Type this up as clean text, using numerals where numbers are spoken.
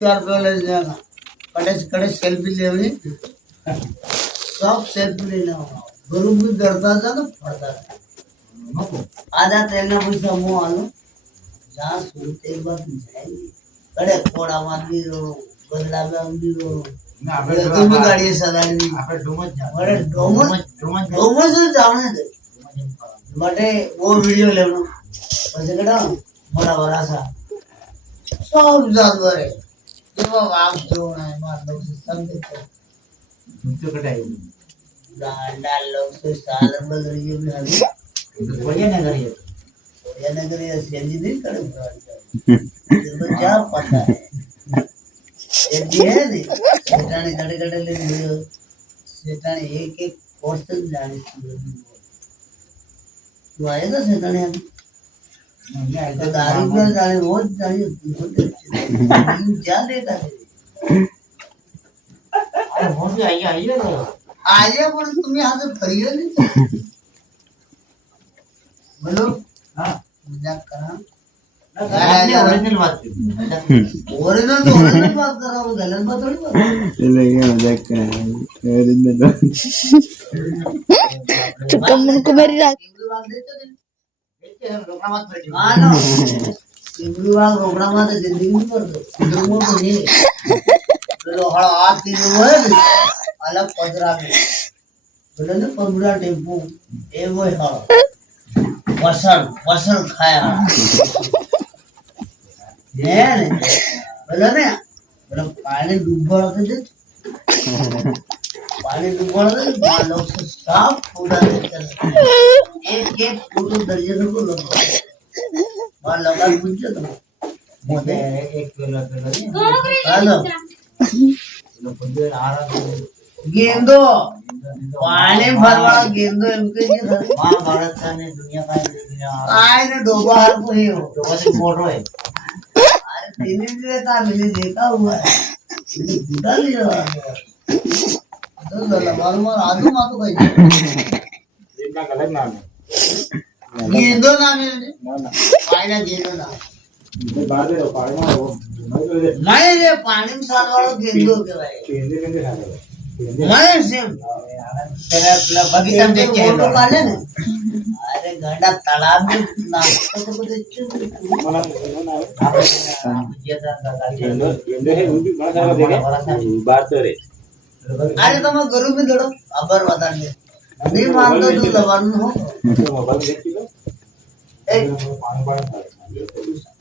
चार पहले जाना कड़े कड़े सेल्फी लेवनी सब सेल्फी लेना गुरु भी डरता था ना पड़ता था आधा ट्रेन में कोई समूह आलो जहाँ सुनते बात जाएगी कड़े कोड़ा मारनी रो बदला में आंधी रो तुम गाड़ी सदा नहीं आपे डोमस जा बड़े डोमस से जाने दे बटे वो वीडियो लेना वैसे कड़ा बड़ा बड़ा सा सब जानवर है जेव्हा वाघ घेऊन आहे मार लोक समजते तुमच्याकडे आहे गांडा लोक सालर बदल घेऊन आले वया नगर ये सेंदी नहीं करे तो क्या पता है ये है नहीं सेठानी गड़े गड़े ले सेठानी एक एक पोर्शन जाने तू आएगा सेठानी तो दारू पे जाने रोज जाने क्या लेता है अरे बहुत आइए बोल तुम्हें यहाँ से फरिए नहीं बोलो हाँ मजाक करा ओरिजिनल बात ओरिजिनल बात कर रहा हूँ गलत बात थोड़ी बात मजाक करा ओरिजिनल कमन को मेरी रात रोकड़ा माता जिंदगी में कर दो दुर्मो को नहीं तो हड़ा आती है अलग पदरा में बोले ना पदरा टेम्पो ए वो है फसल खाया ये नहीं बोले ना बोले पानी डूबा रखे थे पानी डूबा रखे बालों से साफ पूरा एक एक फोटो दर्जन को लगा बाल लगा पूछो तो मोटे एक किलो हेलो गेंदो पानी भरवा गेंदो इनके ये महाभारत का ने दुनिया का आए ने डोबा हर को ही हो डोबा से फोटो है अरे तीन दिन का मैंने देखा हुआ है ये बुढ़ा लिया तो मार आदू मातो कहीं इनका गलत नाम है गेंदो नाम है पायला गेंदो नाम बाद में पानी में मैं ये पानी में साल वाला गेंदो के भाई केंद्र साल मैं सेम तेरा बगीचा में देख के फोटो काले ना अरे गंडा तालाब में नाचते तो कुछ केंद्र है उनकी बड़ा सारा देगा बात करे अरे तो मैं गुरु में दौड़ो अबर बता दे नहीं मानता तू जवान हो मोबाइल देख लो एक पानी